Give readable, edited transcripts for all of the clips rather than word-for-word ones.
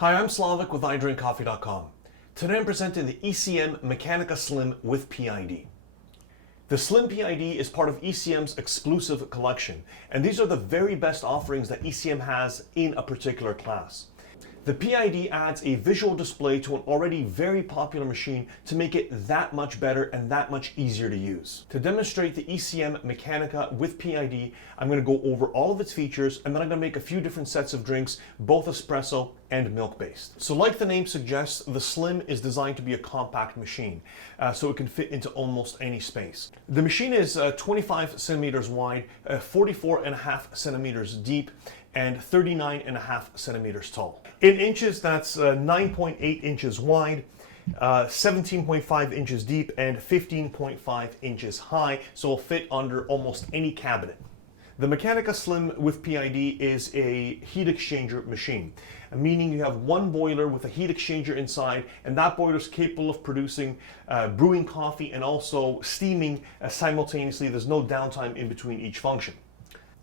Hi, I'm Slawek with iDrinkCoffee.com. Today I'm presenting the ECM Mechanica Slim with PID. The Slim PID is part of ECM's exclusive collection, and these are the very best offerings that ECM has in a particular class. The PID adds a visual display to an already very popular machine to make it that much better and that much easier to use. To demonstrate the ECM Mechanica with PID, I'm going to go over all of its features, and then I'm going to make a few different sets of drinks, both espresso and milk-based. So like the name suggests, the Slim is designed to be a compact machine, so it can fit into almost any space. The machine is 25 centimeters wide, 44.5 centimeters deep, and 39.5 centimeters tall. In inches, that's 9.8 inches wide, 17.5 inches deep, and 15.5 inches high, so it'll fit under almost any cabinet. The Mechanica Slim with PID is a heat exchanger machine, meaning you have one boiler with a heat exchanger inside, and that boiler is capable of producing brewing coffee and also steaming simultaneously. There's no downtime in between each function.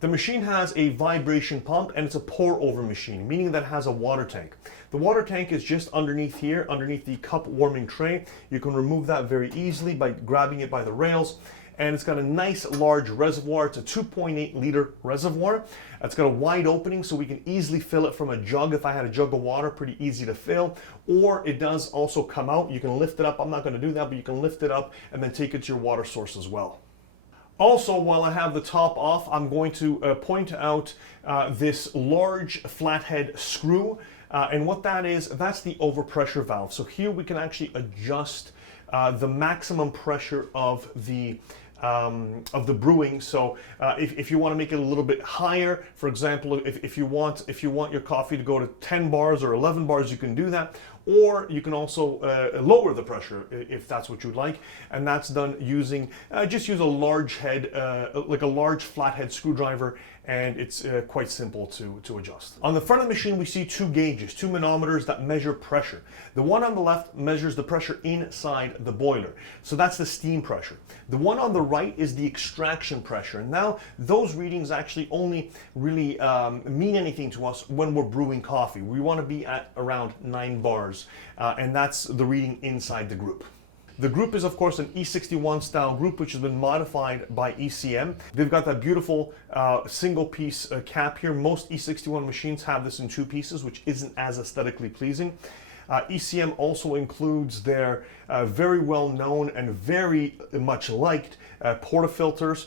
The machine has a vibration pump, and it's a pour-over machine, meaning that it has a water tank. The water tank is just underneath here, underneath the cup warming tray. You can remove that very easily by grabbing it by the rails. And it's got a nice large reservoir. It's a 2.8 liter reservoir. It's got a wide opening, so we can easily fill it from a jug. If I had a jug of water, pretty easy to fill. Or it does also come out. You can lift it up. I'm not going to do that, but you can lift it up and then take it to your water source as well. Also, while I have the top off, I'm going to point out this large flathead screw. And what that is, that's the overpressure valve. So here we can actually adjust the maximum pressure of the brewing. So if you want to make it a little bit higher, for example, if you want your coffee to go to 10 bars or 11 bars, you can do that. Or you can also lower the pressure if that's what you'd like, and that's done using just use a large head, like a large flathead screwdriver, and it's quite simple to adjust. On the front of the machine, we see two gauges, two manometers that measure pressure. The one on the left measures the pressure inside the boiler, so that's the steam pressure. The one on the right is the extraction pressure. And now those readings actually only really mean anything to us when we're brewing coffee. We want to be at around 9 bars, and that's the reading inside the group. The group is, of course, an E61 style group, which has been modified by ECM. They've got that beautiful single piece cap here. Most E61 machines have this in 2 pieces, which isn't as aesthetically pleasing. ECM also includes their very well known and very much liked portafilters,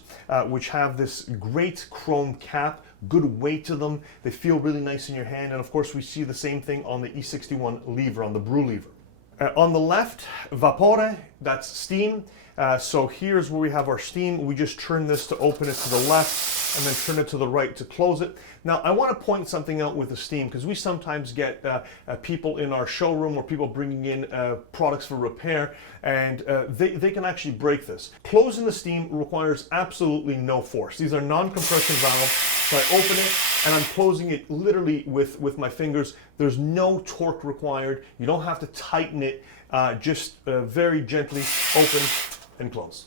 which have this great chrome cap, good weight to them. They feel really nice in your hand. And of course, we see the same thing on the E61 lever, on the brew lever. On the left, vapore, that's steam. So here's where we have our steam. We just turn this to open it to the left and then turn it to the right to close it. Now, I want to point something out with the steam, because we sometimes get people in our showroom or people bringing in products for repair, and they can actually break this. Closing the steam requires absolutely no force. These are non-compression valves. So I open it and I'm closing it literally with my fingers. There's no torque required. You don't have to tighten it. Just very gently open and close.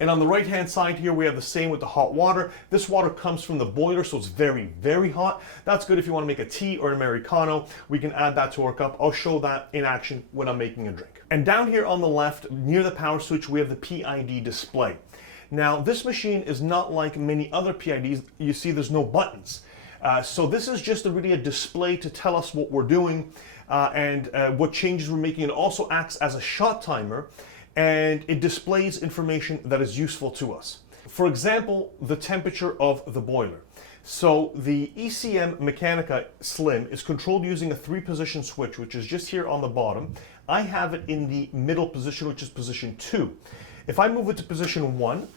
And on the right hand side here, we have the same with the hot water. This water comes from the boiler, so it's very, very hot. That's good if you want to make a tea or an Americano. We can add that to our cup. I'll show that in action when I'm making a drink. And down here on the left, near the power switch, we have the PID display. Now, this machine is not like many other PIDs. You see there's no buttons. So this is just really a display to tell us what we're doing and what changes we're making. It also acts as a shot timer, and it displays information that is useful to us. For example, the temperature of the boiler. So the ECM Mechanica Slim is controlled using a 3-position switch, which is just here on the bottom. I have it in the middle position, which is position 2. If I move it to position 1,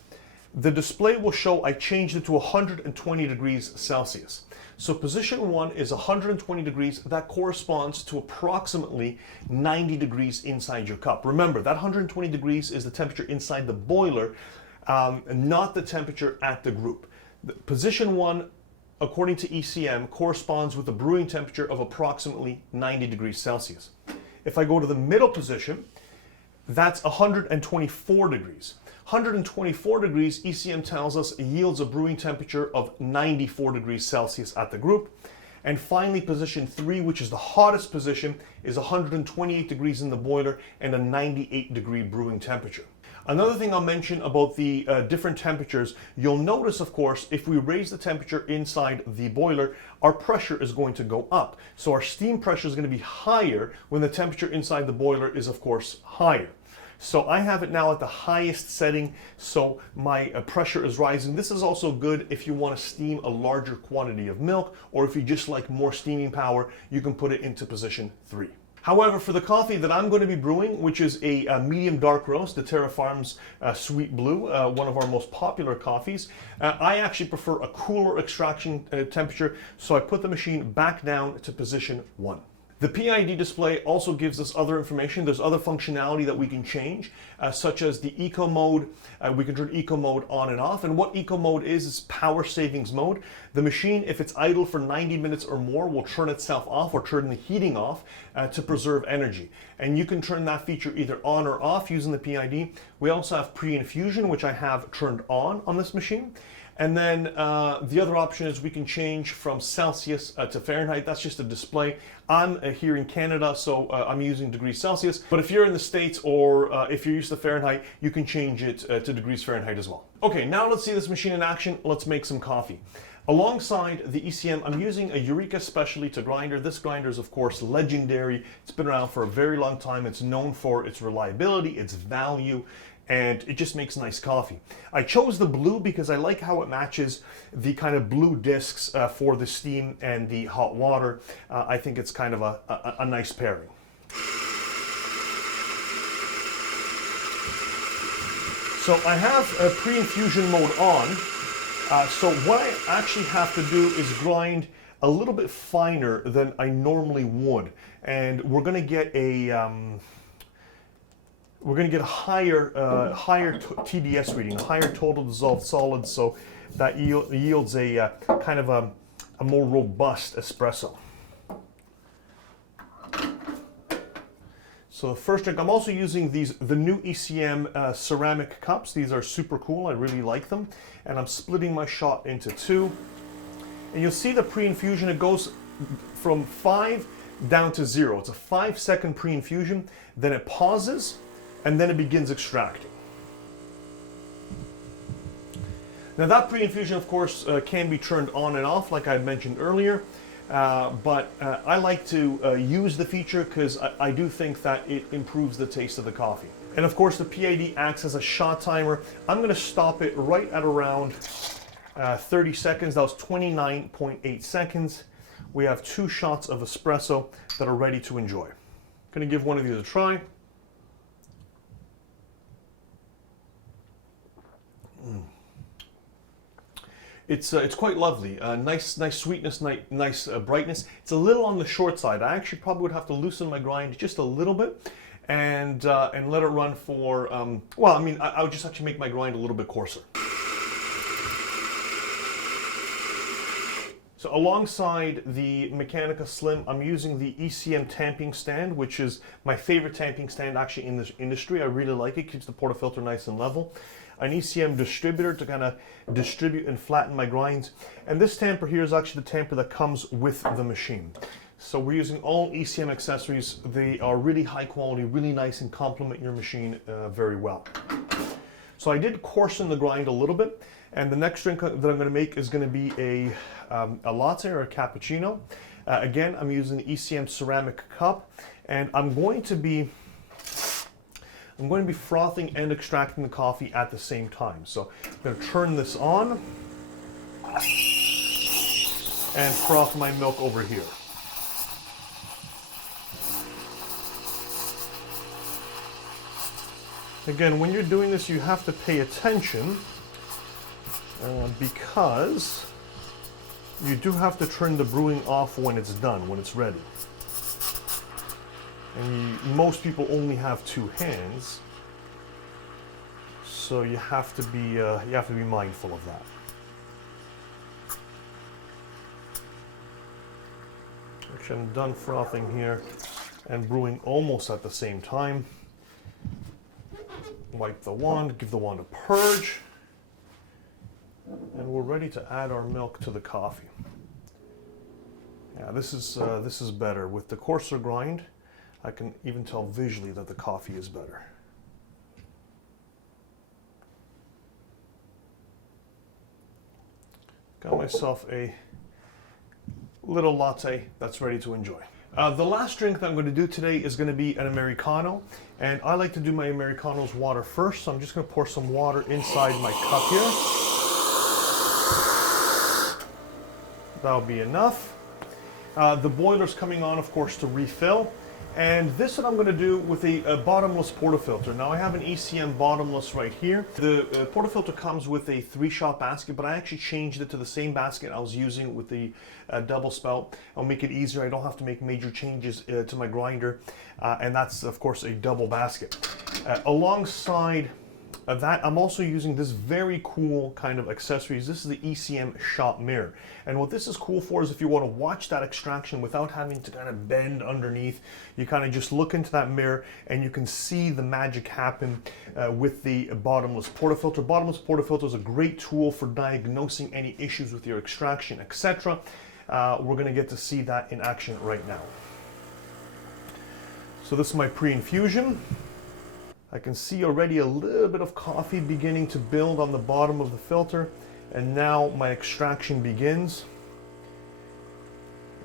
the display will show I changed it to 120 degrees Celsius. So position 1 is 120 degrees. That corresponds to approximately 90 degrees inside your cup. Remember, that 120 degrees is the temperature inside the boiler, not the temperature at the group. Position 1, according to ECM, corresponds with a brewing temperature of approximately 90 degrees Celsius. If I go to the middle position, that's 124 degrees. 124 degrees, ECM tells us, yields a brewing temperature of 94 degrees Celsius at the group. And finally, position 3, which is the hottest position, is 128 degrees in the boiler and a 98-degree brewing temperature. Another thing I'll mention about the different temperatures, you'll notice, of course, if we raise the temperature inside the boiler, our pressure is going to go up. So our steam pressure is going to be higher when the temperature inside the boiler is, of course, higher. So I have it now at the highest setting, so my pressure is rising. This is also good if you want to steam a larger quantity of milk, or if you just like more steaming power, you can put it into position 3. However, for the coffee that I'm going to be brewing, which is a medium dark roast, the Terra Farms Sweet Blue, one of our most popular coffees, I actually prefer a cooler extraction temperature, so I put the machine back down to position 1. The PID display also gives us other information. There's other functionality that we can change, such as the eco mode. We can turn eco mode on and off. And what eco mode is power savings mode. The machine, if it's idle for 90 minutes or more, will turn itself off or turn the heating off to preserve energy. And you can turn that feature either on or off using the PID. We also have pre-infusion, which I have turned on this machine. And then the other option is we can change from Celsius to Fahrenheit. That's just a display. I'm here in Canada, so I'm using degrees Celsius. But if you're in the States, or if you're used to Fahrenheit, you can change it to degrees Fahrenheit as well. Okay, now let's see this machine in action. Let's make some coffee. Alongside the ECM, I'm using a Eureka Specialita grinder. This grinder is, of course, legendary. It's been around for a very long time. It's known for its reliability, its value, and it just makes nice coffee. I chose the blue because I like how it matches the kind of blue discs for the steam and the hot water. I think it's kind of a nice pairing. So I have a pre-infusion mode on. So what I actually have to do is grind a little bit finer than I normally would. And we're gonna get a higher TDS reading, a higher total dissolved solids, so that yields a kind of a more robust espresso. So the first drink, I'm also using the new ECM ceramic cups. These are super cool, I really like them. And I'm splitting my shot into 2. And you'll see the pre-infusion, it goes from 5 down to 0. It's a 5-second pre-infusion, then it pauses, and then it begins extracting. Now that pre-infusion, of course, can be turned on and off, like I mentioned earlier, but I like to use the feature because I do think that it improves the taste of the coffee. And of course, the PID acts as a shot timer. I'm going to stop it right at around 30 seconds. That was 29.8 seconds. We have 2 shots of espresso that are ready to enjoy. I'm going to give one of these a try. It's quite lovely. Nice sweetness, nice brightness. It's a little on the short side. I actually probably would have to loosen my grind just a little bit, and let it run for. Well, I mean, I would just actually make my grind a little bit coarser. So alongside the Mechanica Slim, I'm using the ECM tamping stand, which is my favorite tamping stand actually in this industry. I really like it. Keeps the portafilter nice and level. An ECM distributor to kind of distribute and flatten my grinds. And this tamper here is actually the tamper that comes with the machine. So we're using all ECM accessories. They are really high quality, really nice, and complement your machine very well. So I did coarsen the grind a little bit, and the next drink that I'm going to make is going to be a latte or a cappuccino. Again, I'm using the ECM ceramic cup, and I'm going to be frothing and extracting the coffee at the same time. So I'm going to turn this on and froth my milk over here. Again, when you're doing this, you have to pay attention because you do have to turn the brewing off when it's done, when it's ready. And most people only have 2 hands, so you have to be mindful of that. Actually, I'm done frothing here and brewing almost at the same time. Wipe the wand, give the wand a purge, and we're ready to add our milk to the coffee. Yeah, this is better. With the coarser grind, I can even tell visually that the coffee is better. Got myself a little latte that's ready to enjoy. The last drink that I'm going to do today is going to be an Americano, and I like to do my Americanos water first, so I'm just going to pour some water inside my cup here. That'll be enough. The boiler's coming on, of course, to refill. And this is what I'm going to do with a bottomless portafilter. Now I have an ECM bottomless right here. The portafilter comes with a 3-shot basket, but I actually changed it to the same basket I was using with the double spout. I'll make it easier. I don't have to make major changes to my grinder. And that's, of course, a double basket. Alongside that, I'm also using this very cool kind of accessories. This is the ECM shot mirror. And what this is cool for is if you want to watch that extraction without having to kind of bend underneath, you kind of just look into that mirror and you can see the magic happen with the bottomless portafilter. Bottomless portafilter is a great tool for diagnosing any issues with your extraction, etc. We're going to get to see that in action right now. So this is my pre-infusion. I can see already a little bit of coffee beginning to build on the bottom of the filter, and now my extraction begins.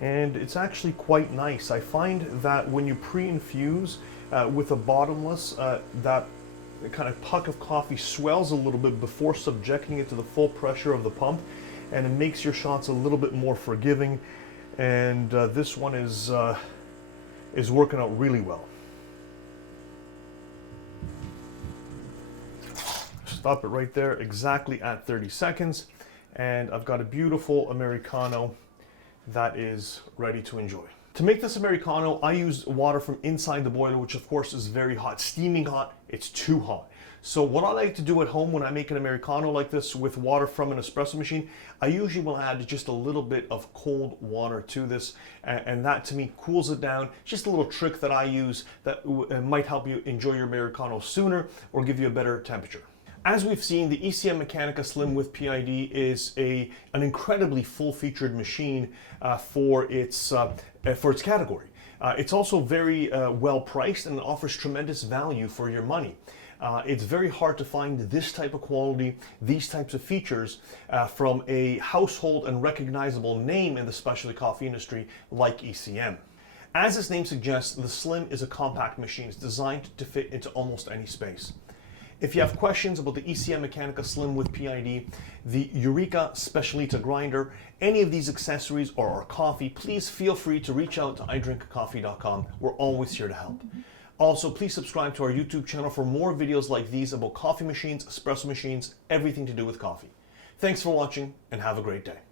And it's actually quite nice. I find that when you pre-infuse with a bottomless, that kind of puck of coffee swells a little bit before subjecting it to the full pressure of the pump, and it makes your shots a little bit more forgiving. And this one is working out really well. Stop it right there, exactly at 30 seconds, and I've got a beautiful Americano that is ready to enjoy. To make this Americano, I use water from inside the boiler, which of course is very hot, steaming hot. It's too hot. So what I like to do at home when I make an Americano like this with water from an espresso machine, I usually will add just a little bit of cold water to this, and that to me cools it down. Just a little trick that I use that might help you enjoy your Americano sooner or give you a better temperature. As we've seen, the ECM Mechanica Slim with PID is an incredibly full-featured machine for its category. It's also very well priced and offers tremendous value for your money. It's very hard to find this type of quality, these types of features from a household and recognizable name in the specialty coffee industry like ECM. As its name suggests, the Slim is a compact machine. It's designed to fit into almost any space. If you have questions about the ECM Mechanica Slim with PID, the Eureka Specialita grinder, any of these accessories or our coffee, please feel free to reach out to idrinkcoffee.com. We're always here to help. Also, please subscribe to our YouTube channel for more videos like these about coffee machines, espresso machines, everything to do with coffee. Thanks for watching and have a great day.